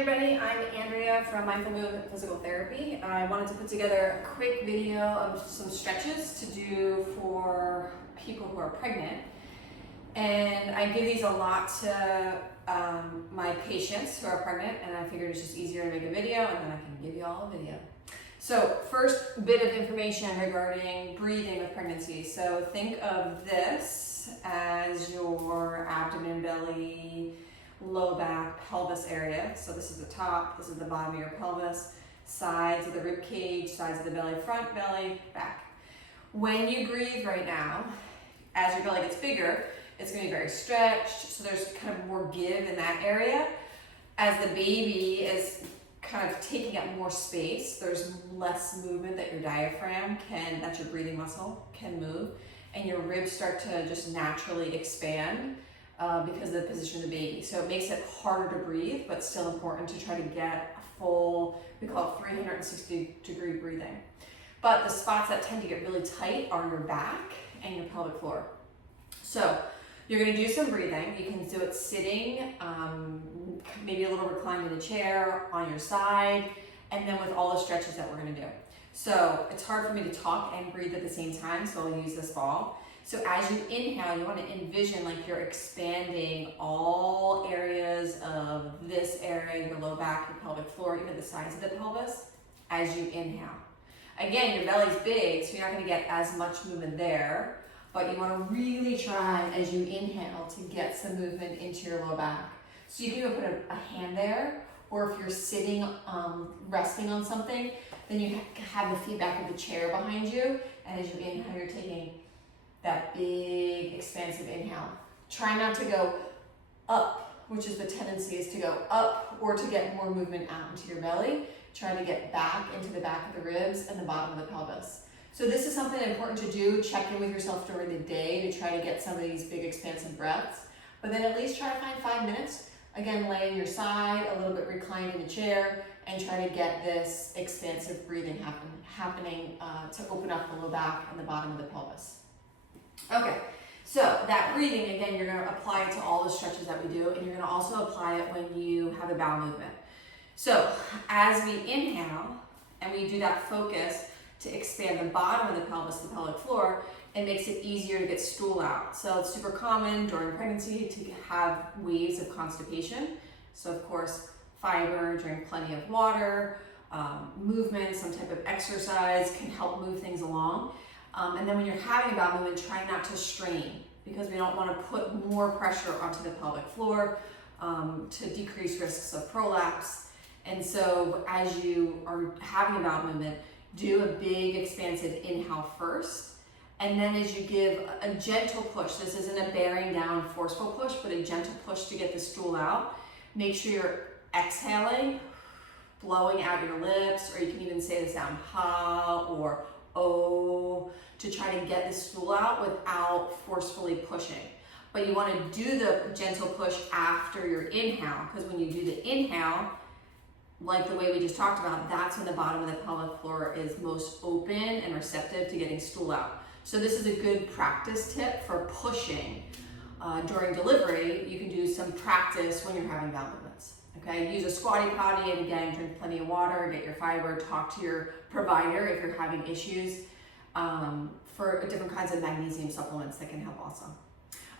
everybody, I'm Andrea from Mindful Movement Physical Therapy. I wanted to put together a quick video of some stretches to do for people who are pregnant. And I give these a lot to my patients who are pregnant, and I figured it's just easier to make a video and then I can give you all a video. So first bit of information regarding breathing with pregnancy. So think of this as your abdomen, belly, low back, pelvis area. So this is the top, this is the bottom of your pelvis, sides of the rib cage, sides of the belly, front belly, back. When you breathe right now, as your belly gets bigger, it's going to be very stretched, so there's kind of more give in that area. As the baby is kind of taking up more space, there's less movement that your diaphragm can, that's your breathing muscle, can move, and your ribs start to just naturally expand because of the position of the baby. So it makes it harder to breathe, but still important to try to get a full, we call it 360-degree breathing. But the spots that tend to get really tight are your back and your pelvic floor. So you're gonna do some breathing. You can do it sitting, maybe a little reclined in a chair, on your side, and then with all the stretches that we're gonna do. So it's hard for me to talk and breathe at the same time, so I'll use this ball. So as you inhale, you want to envision like you're expanding all areas of this area, your low back, your pelvic floor, even the sides of the pelvis, as you inhale. Again, your belly's big, so you're not going to get as much movement there, but you want to really try as you inhale to get some movement into your low back. So you can even put a hand there, or if you're sitting, resting on something, then you have the feedback of the chair behind you, and as you inhale, you're taking that big expansive inhale. Try not to go up, which is the tendency is to go up or to get more movement out into your belly. Try to get back into the back of the ribs and the bottom of the pelvis. So this is something important to do. Check in with yourself during the day to try to get some of these big expansive breaths. But then at least try to find 5 minutes. Again, lay on your side, a little bit reclined in a chair, and try to get this expansive breathing happening to open up the low back and the bottom of the pelvis. Okay, so that breathing, again, you're going to apply it to all the stretches that we do, and you're going to also apply it when you have a bowel movement. So as we inhale, and we do that focus to expand the bottom of the pelvis, the pelvic floor, it makes it easier to get stool out. So it's super common during pregnancy to have waves of constipation. So of course, fiber, drink plenty of water, movement, some type of exercise can help move things along. And then when you're having a bowel movement, try not to strain, because we don't want to put more pressure onto the pelvic floor to decrease risks of prolapse. And so as you are having a bowel movement, do a big expansive inhale first. And then as you give a gentle push, this isn't a bearing down forceful push, but a gentle push to get the stool out. Make sure you're exhaling, blowing out your lips, or you can even say the sound ha or oh, to try to get the stool out without forcefully pushing. But you want to do the gentle push after your inhale, because when you do the inhale, like the way we just talked about, that's when the bottom of the pelvic floor is most open and receptive to getting stool out. So this is a good practice tip for pushing during delivery. You can do some practice when you're having bowel movements. Okay, use a squatty potty, and again, drink plenty of water, get your fiber, talk to your provider if you're having issues for different kinds of magnesium supplements that can help also.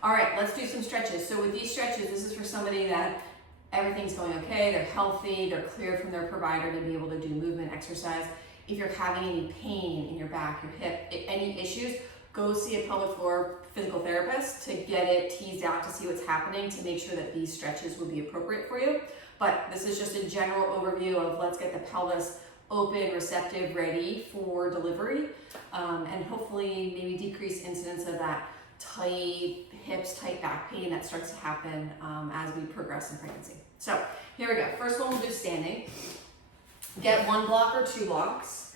All right, let's do some stretches. So with these stretches, this is for somebody that everything's going okay, they're healthy, they're cleared from their provider to be able to do movement exercise. If you're having any pain in your back, your hip, any issues, go see a pelvic floor physical therapist to get it teased out to see what's happening, to make sure that these stretches would be appropriate for you. But this is just a general overview of let's get the pelvis open, receptive, ready for delivery, and hopefully maybe decrease incidence of that tight hips, tight back pain that starts to happen as we progress in pregnancy. So here we go. First one we'll do standing. Get 1 block or 2 blocks.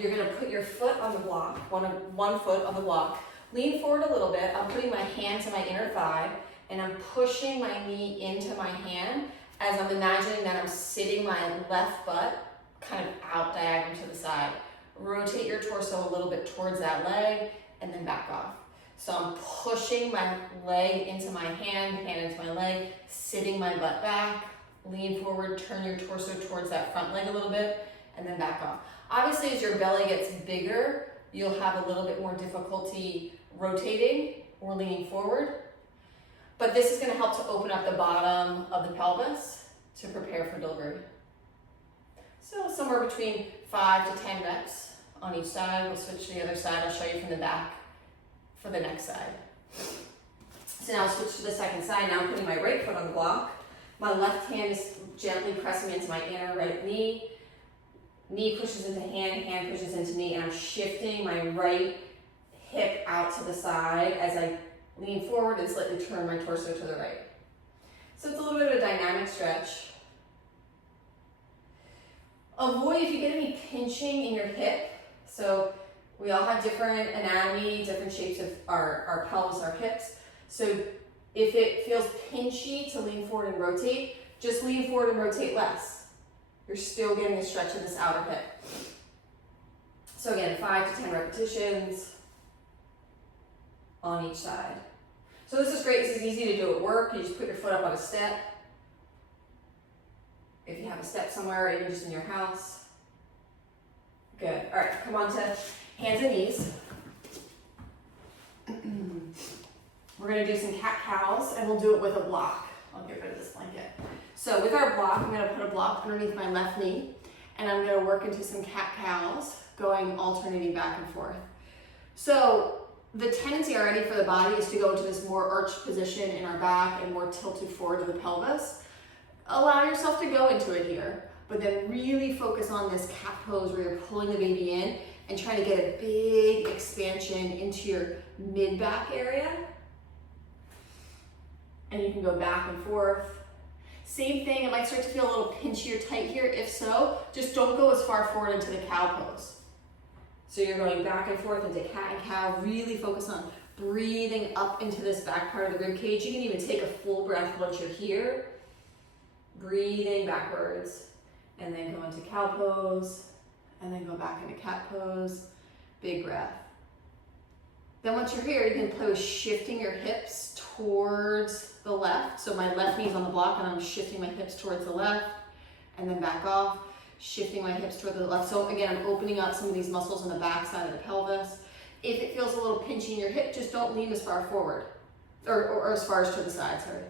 You're gonna put your foot on the block, one foot on the block. Lean forward a little bit. I'm putting my hand to my inner thigh, and I'm pushing my knee into my hand as I'm imagining that I'm sitting my left butt kind of out diagonal to the side. Rotate your torso a little bit towards that leg, and then back off. So I'm pushing my leg into my hand into my leg, sitting my butt back, lean forward, turn your torso towards that front leg a little bit, and then back off. Obviously, as your belly gets bigger, you'll have a little bit more difficulty rotating or leaning forward. But this is going to help to open up the bottom of the pelvis to prepare for delivery. So somewhere between 5 to 10 reps on each side. We'll switch to the other side. I'll show you from the back for the next side. So now I'll switch to the second side. Now I'm putting my right foot on the block. My left hand is gently pressing into my inner right knee. Knee pushes into hand, hand pushes into knee, and I'm shifting my right hip out to the side as I lean forward and slightly turn my torso to the right. So it's a little bit of a dynamic stretch. Avoid if you get any pinching in your hip. So we all have different anatomy, different shapes of our pelvis, our hips. So if it feels pinchy to lean forward and rotate, just lean forward and rotate less. You're still getting a stretch in this outer hip. So again, 5 to 10 repetitions on each side. So this is great. This is easy to do at work. You just put your foot up on a step. If you have a step somewhere, or even just in your house. Good. All right, come on to hands and knees. We're going to do some cat-cows, and we'll do it with a block. I'll get rid of this blanket. So with our block, I'm going to put a block underneath my left knee, and I'm going to work into some cat-cows, going alternating back and forth. So the tendency already for the body is to go into this more arched position in our back and more tilted forward to the pelvis. Allow yourself to go into it here, but then really focus on this cat pose where you're pulling the baby in and trying to get a big expansion into your mid-back area. And you can go back and forth. Same thing, it might start to feel a little pinchy or tight here. If so, just don't go as far forward into the cow pose. So you're going back and forth into cat and cow. Really focus on breathing up into this back part of the rib cage. You can even take a full breath once you're here. Breathing backwards, and then go into cow pose, and then go back into cat pose. Big breath. Then once you're here, you can play with shifting your hips towards the left. So my left knee is on the block, and I'm shifting my hips towards the left, and then back off, shifting my hips toward the left. So again, I'm opening up some of these muscles on the back side of the pelvis. If it feels a little pinchy in your hip, just don't lean as far forward, or as far as to the side, sorry.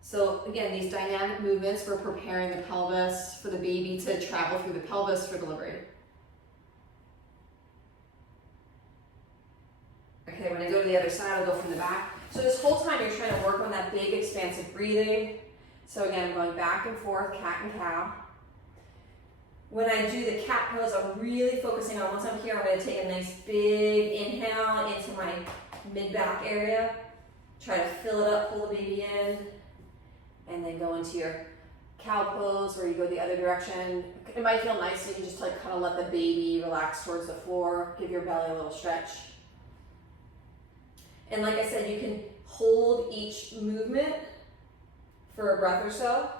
So again, these dynamic movements, we're preparing the pelvis for the baby to travel through the pelvis for delivery. Okay, when I go to the other side, I'll go from the back. So this whole time you're trying to work on that big expansive breathing. So again, I'm going back and forth, cat and cow. When I do the cat pose, I'm really focusing on, once I'm here, I'm going to take a nice big inhale into my mid-back area. Try to fill it up, pull the baby in. And then go into your cow pose where you go the other direction. It might feel nice, so you can just like kind of let the baby relax towards the floor, give your belly a little stretch. And like I said, you can hold each movement for a breath or so.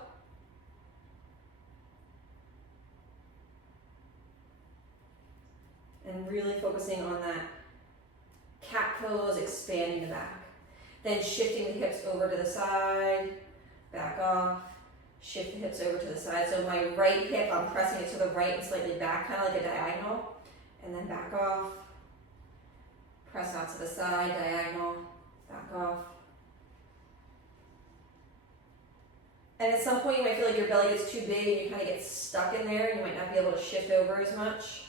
And really focusing on that cat pose, expanding the back. Then shifting the hips over to the side. Back off, shift the hips over to the side. So my right hip, I'm pressing it to the right and slightly back, kind of like a diagonal. And then back off, press out to the side, diagonal, back off. And at some point you might feel like your belly gets too big and you kind of get stuck in there. You might not be able to shift over as much.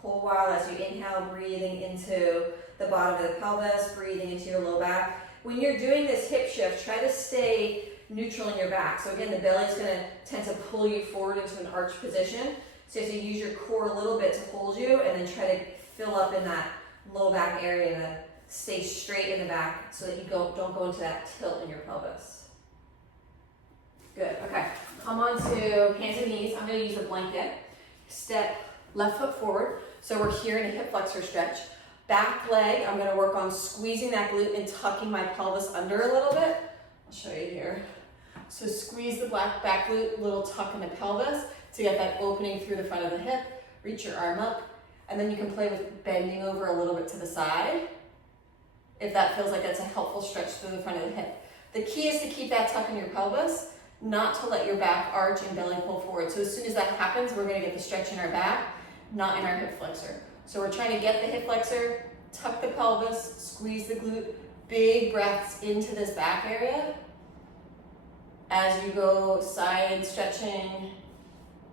Whole while as you inhale, breathing into the bottom of the pelvis, breathing into your low back. When you're doing this hip shift, try to stay neutral in your back. So again, the belly is going to tend to pull you forward into an arched position. So you have to use your core a little bit to hold you, and then try to fill up in that low back area to stay straight in the back so that you don't go into that tilt in your pelvis. Good. Okay. Come on to hands and knees. I'm going to use a blanket. Step left foot forward. So we're here in a hip flexor stretch. Back leg, I'm going to work on squeezing that glute and tucking my pelvis under a little bit. I'll show you here. So squeeze the back glute, little tuck in the pelvis to get that opening through the front of the hip. Reach your arm up. And then you can play with bending over a little bit to the side, if that feels like that's a helpful stretch through the front of the hip. The key is to keep that tuck in your pelvis, not to let your back arch and belly pull forward. So as soon as that happens, we're gonna get the stretch in our back, not in our hip flexor. So we're trying to get the hip flexor, tuck the pelvis, squeeze the glute, big breaths into this back area. As you go side stretching,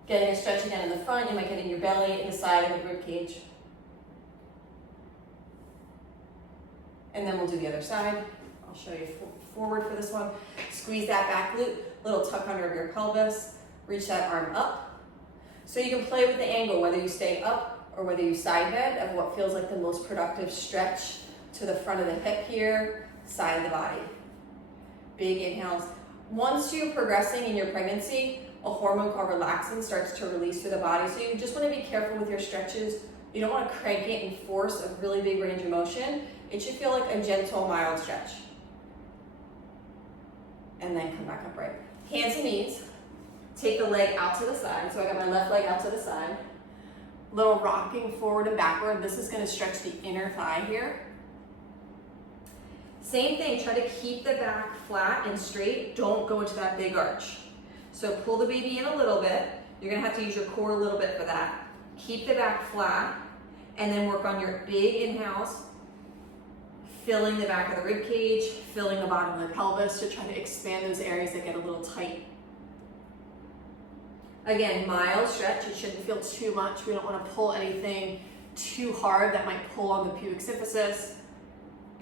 getting a stretch again in the front, you might get in your belly, in the side of the rib cage. And then we'll do the other side. I'll show you forward for this one. Squeeze that back glute, little tuck under of your pelvis, reach that arm up. So you can play with the angle, whether you stay up or whether you side bend, of what feels like the most productive stretch to the front of the hip here, side of the body. Big inhales. Once you're progressing in your pregnancy, a hormone called relaxin starts to release through the body. So you just want to be careful with your stretches. You don't want to crank it and force a really big range of motion. It should feel like a gentle, mild stretch. And then come back upright. Hands and knees. Take the leg out to the side. So I got my left leg out to the side. Little rocking forward and backward. This is going to stretch the inner thigh here. Same thing, try to keep the back flat and straight. Don't go into that big arch. So pull the baby in a little bit. You're gonna have to use your core a little bit for that. Keep the back flat, and then work on your big inhales, filling the back of the rib cage, filling the bottom of the pelvis to try to expand those areas that get a little tight. Again, mild stretch, it shouldn't feel too much. We don't wanna pull anything too hard that might pull on the pubic symphysis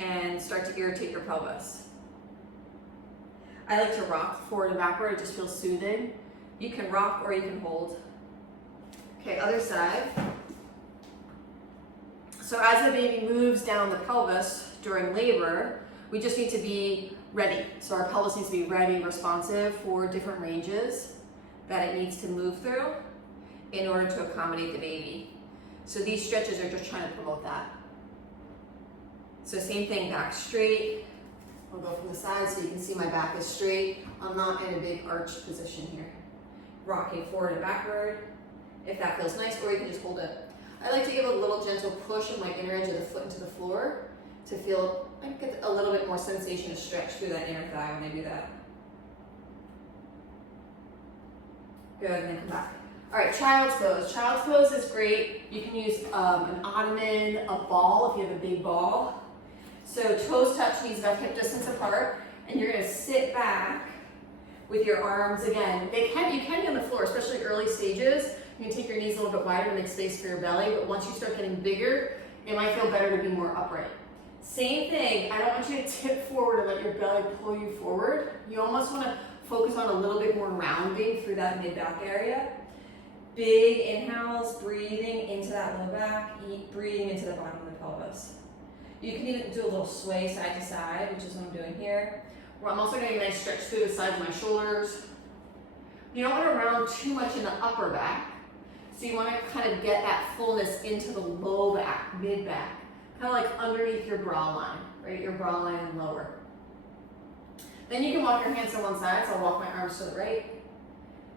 and start to irritate your pelvis. I like to rock forward and backward, it just feels soothing. You can rock or you can hold. Okay, other side. So as the baby moves down the pelvis during labor, we just need to be ready. So our pelvis needs to be ready and responsive for different ranges that it needs to move through in order to accommodate the baby. So these stretches are just trying to promote that. So same thing, back straight. I'll go from the side so you can see my back is straight. I'm not in a big arch position here. Rocking forward and backward, if that feels nice, or you can just hold it. I like to give a little gentle push of my inner edge of the foot into the floor to feel, I get a little bit more sensation of stretch through that inner thigh when I do that. Good, and then come back. All right, child's pose. Child's pose is great. You can use an ottoman, a ball if you have a big ball. So toes touch, knees about hip distance apart, and you're gonna sit back with your arms again. You can be on the floor, especially early stages. You can take your knees a little bit wider to make space for your belly, but once you start getting bigger, it might feel better to be more upright. Same thing, I don't want you to tip forward and let your belly pull you forward. You almost wanna focus on a little bit more rounding through that mid-back area. Big inhales, breathing into that low back, breathing into the bottom of the pelvis. You can even do a little sway side to side, which is what I'm doing here. Where I'm also getting a nice stretch through the sides of my shoulders. You don't want to round too much in the upper back. So you want to kind of get that fullness into the low back, mid back. Kind of like underneath your bra line, right? Your bra line and lower. Then you can walk your hands to one side, so I'll walk my arms to the right.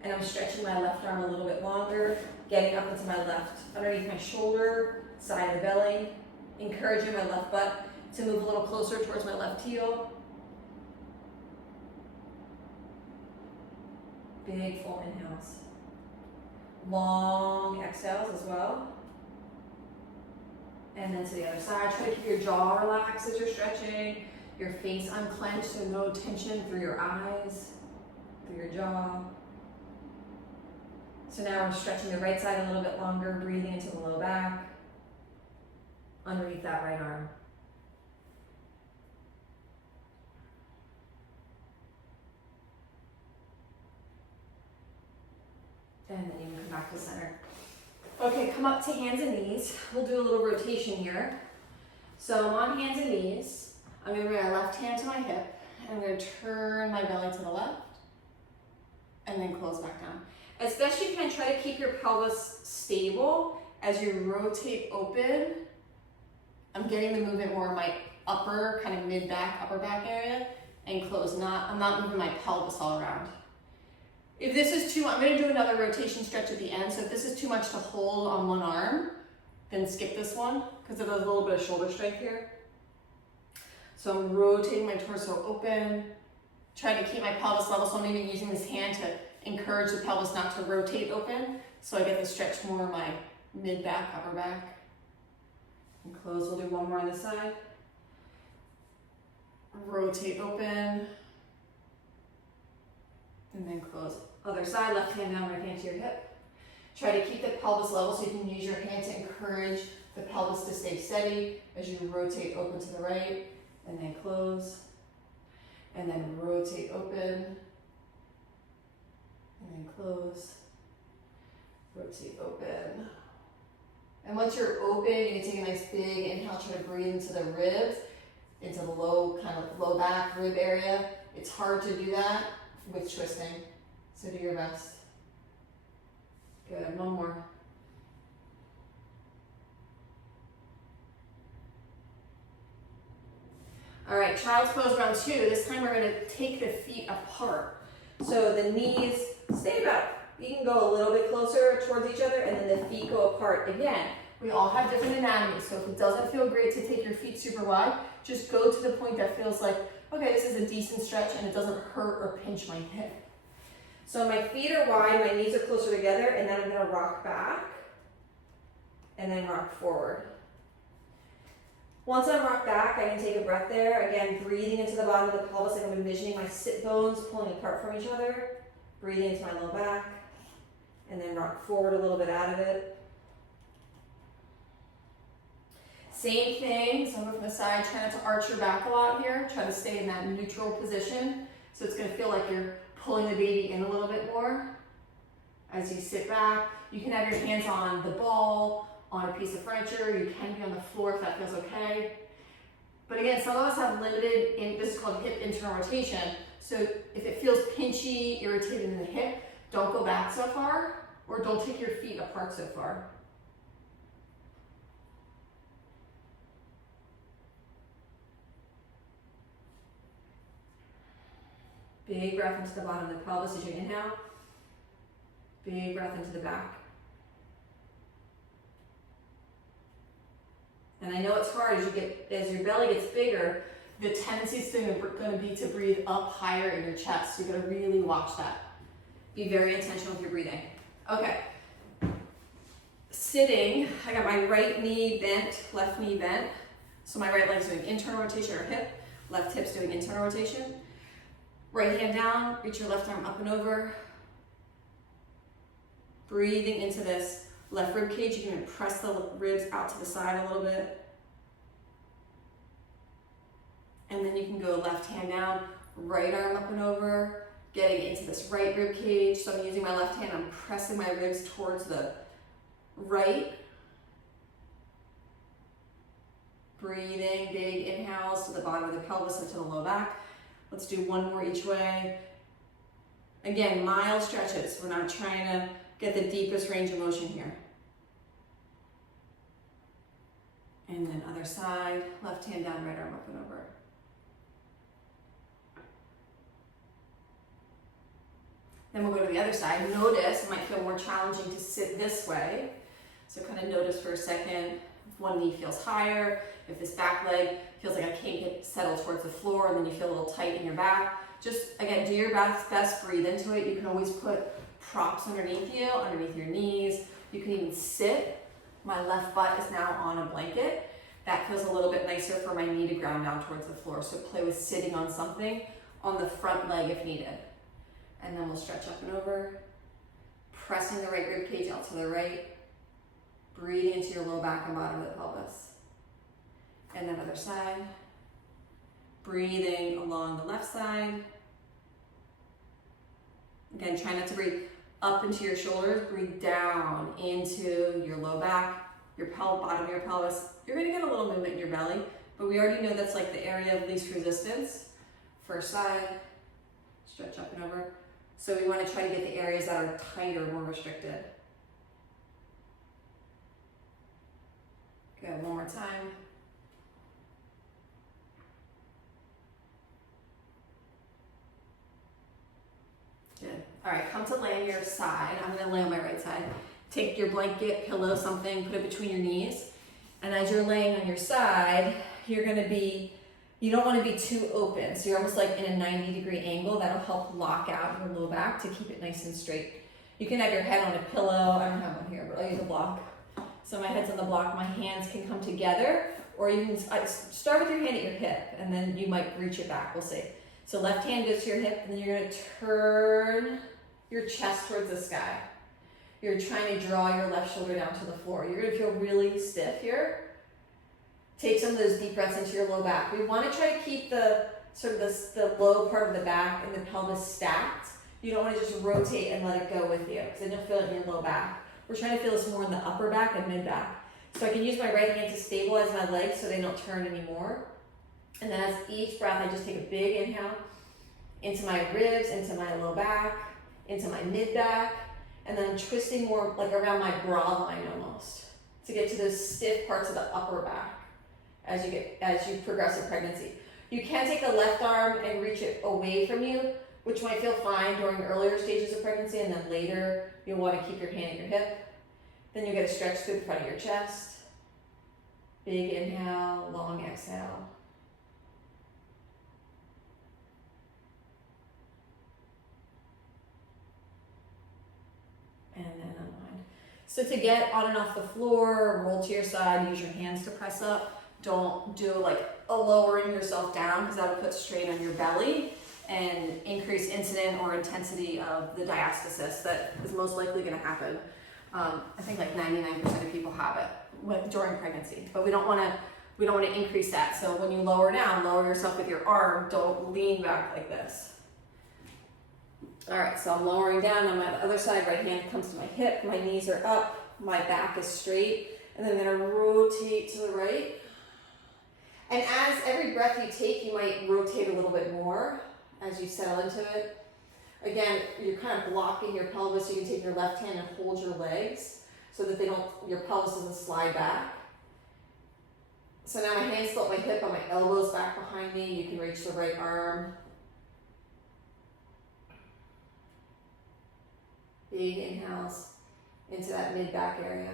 And I'm stretching my left arm a little bit longer, getting up into my left, underneath my shoulder, side of the belly, encouraging my left butt to move a little closer towards my left heel. Big full inhales. Long exhales as well. And then to the other side, try to keep your jaw relaxed as you're stretching, your face unclenched, so no tension through your eyes, through your jaw. So now we're stretching the right side a little bit longer, breathing into the low back, underneath that right arm. And then you can come back to center. Okay, come up to hands and knees. We'll do a little rotation here. So I'm on hands and knees. I'm gonna bring my left hand to my hip, and I'm gonna turn my belly to the left, and then close back down. As best you can, try to keep your pelvis stable as you rotate open. I'm getting the movement more in my upper, kind of mid-back, upper back area, and close. I'm not moving my pelvis all around. If this is too, I'm gonna do another rotation stretch at the end, so if this is too much to hold on one arm, then skip this one because it does a little bit of shoulder strength here. So I'm rotating my torso open, trying to keep my pelvis level. So I'm even using this hand to encourage the pelvis not to rotate open. So I get to stretch more of my mid back, upper back. And close, we'll do one more on this side. Rotate open. And then close. Other side, left hand down, right hand to your hip. Try to keep the pelvis level so you can use your hand to encourage the pelvis to stay steady as you rotate open to the right, and then close, and then rotate open, and then close, rotate open. And once you're open, you can take a nice big inhale, try to breathe into the ribs, into the low, kind of low back rib area. It's hard to do that with twisting, so do your best. Good, one more. All right, child's pose round 2. This time we're gonna take the feet apart. So the knees stay about, you can go a little bit closer towards each other and then the feet go apart. Again, we all have different anatomies, so if it doesn't feel great to take your feet super wide, just go to the point that feels like, okay, this is a decent stretch and it doesn't hurt or pinch my hip. So my feet are wide, my knees are closer together, and then I'm gonna rock back and then rock forward. Once I'm rocked back, I can take a breath there. Again, breathing into the bottom of the pelvis, like I'm envisioning my sit bones pulling apart from each other. Breathing into my low back, and then rock forward a little bit out of it. Same thing, so I'm from the side, try not to arch your back a lot here. Try to stay in that neutral position. So it's gonna feel like you're pulling the baby in a little bit more as you sit back. You can have your hands on the ball, on a piece of furniture. You can be on the floor if that feels okay. But again, some of us have limited, this is called hip internal rotation. So if it feels pinchy, irritated in the hip, don't go back so far, or don't take your feet apart so far. Big breath into the bottom of the pelvis as you inhale. Big breath into the back. And I know it's hard as your belly gets bigger, the tendency is going to be to breathe up higher in your chest. So you're going to really watch that. Be very intentional with your breathing. Okay. Sitting, I got my right knee bent, left knee bent. So my right leg's doing internal rotation or hip, left hip's doing internal rotation. Right hand down, reach your left arm up and over. Breathing into this left rib cage. You can press the ribs out to the side a little bit. And then you can go left hand down, right arm up and over, getting into this right rib cage. So I'm using my left hand, I'm pressing my ribs towards the right. Breathing, big inhales to the bottom of the pelvis and to the low back. Let's do one more each way. Again, mild stretches. We're not trying to get the deepest range of motion here. And then other side, left hand down, right arm up and over. Then we'll go to the other side. Notice, it might feel more challenging to sit this way. So kind of notice for a second if one knee feels higher, if this back leg feels like I can't get settled towards the floor, and then you feel a little tight in your back. Just, again, do your best, breathe into it. You can always put props underneath you, underneath your knees. You can even sit. My left butt is now on a blanket. That feels a little bit nicer for my knee to ground down towards the floor. So play with sitting on something on the front leg if needed. And then we'll stretch up and over, pressing the right rib cage out to the right, breathing into your low back and bottom of the pelvis. And then other side, breathing along the left side. Again, try not to breathe up into your shoulders, breathe down into your low back, your bottom of your pelvis. You're gonna get a little movement in your belly, but we already know that's like the area of least resistance. First side, stretch up and over. So we wanna try to get the areas that are tighter, more restricted. Good, one more time. Good. All right, come to lay on your side. I'm gonna lay on my right side. Take your blanket, pillow, something, put it between your knees. And as you're laying on your side, you're gonna be, you don't wanna be too open. So you're almost like in a 90-degree angle. That'll help lock out your low back to keep it nice and straight. You can have your head on a pillow. I don't have one here, but I'll use a block. So my head's on the block, my hands can come together, or you can start with your hand at your hip, and then you might reach it back, we'll see. So left hand goes to your hip, and then you're gonna turn your chest towards the sky. You're trying to draw your left shoulder down to the floor. You're gonna feel really stiff here. Take some of those deep breaths into your low back. We wanna try to keep the low part of the back and the pelvis stacked. You don't wanna just rotate and let it go with you, because then you'll feel it in your low back. We're trying to feel this more in the upper back and mid back. So I can use my right hand to stabilize my legs so they don't turn anymore. And then as each breath, I just take a big inhale into my ribs, into my low back, into my mid back, and then I'm twisting more like around my bra line almost to get to those stiff parts of the upper back as you progress in pregnancy. You can take the left arm and reach it away from you, which might feel fine during earlier stages of pregnancy, and then later you'll want to keep your hand at your hip. Then you'll get a stretch through the front of your chest. Big inhale, long exhale. And then unwind. So to get on and off the floor, roll to your side, use your hands to press up. Don't do like a lowering yourself down, because that will put strain on your belly and increase incident or intensity of the diastasis that is most likely going to happen. I think like 99% of people have it during pregnancy, but we don't want to increase that. So when you lower down, lower yourself with your arm. Don't lean back like this. All right, so I'm lowering down. I'm at the other side. Right hand comes to my hip. My knees are up. My back is straight, and then I'm going to rotate to the right. And as every breath you take, you might rotate a little bit more as you settle into it. Again, you're kind of blocking your pelvis, so you can take your left hand and hold your legs so that your pelvis doesn't slide back. So now my hand's still at my hip, but my elbow's back behind me. You can reach the right arm. Big inhales into that mid-back area.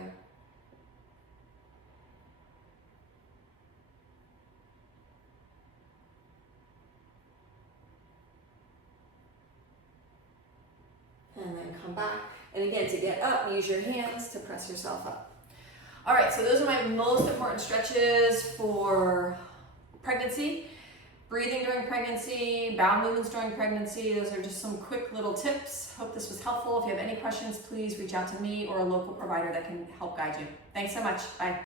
And then come back. And again, to get up, use your hands to press yourself up. All right, so those are my most important stretches for pregnancy. Breathing during pregnancy, bowel movements during pregnancy. Those are just some quick little tips. Hope this was helpful. If you have any questions, please reach out to me or a local provider that can help guide you. Thanks so much. Bye.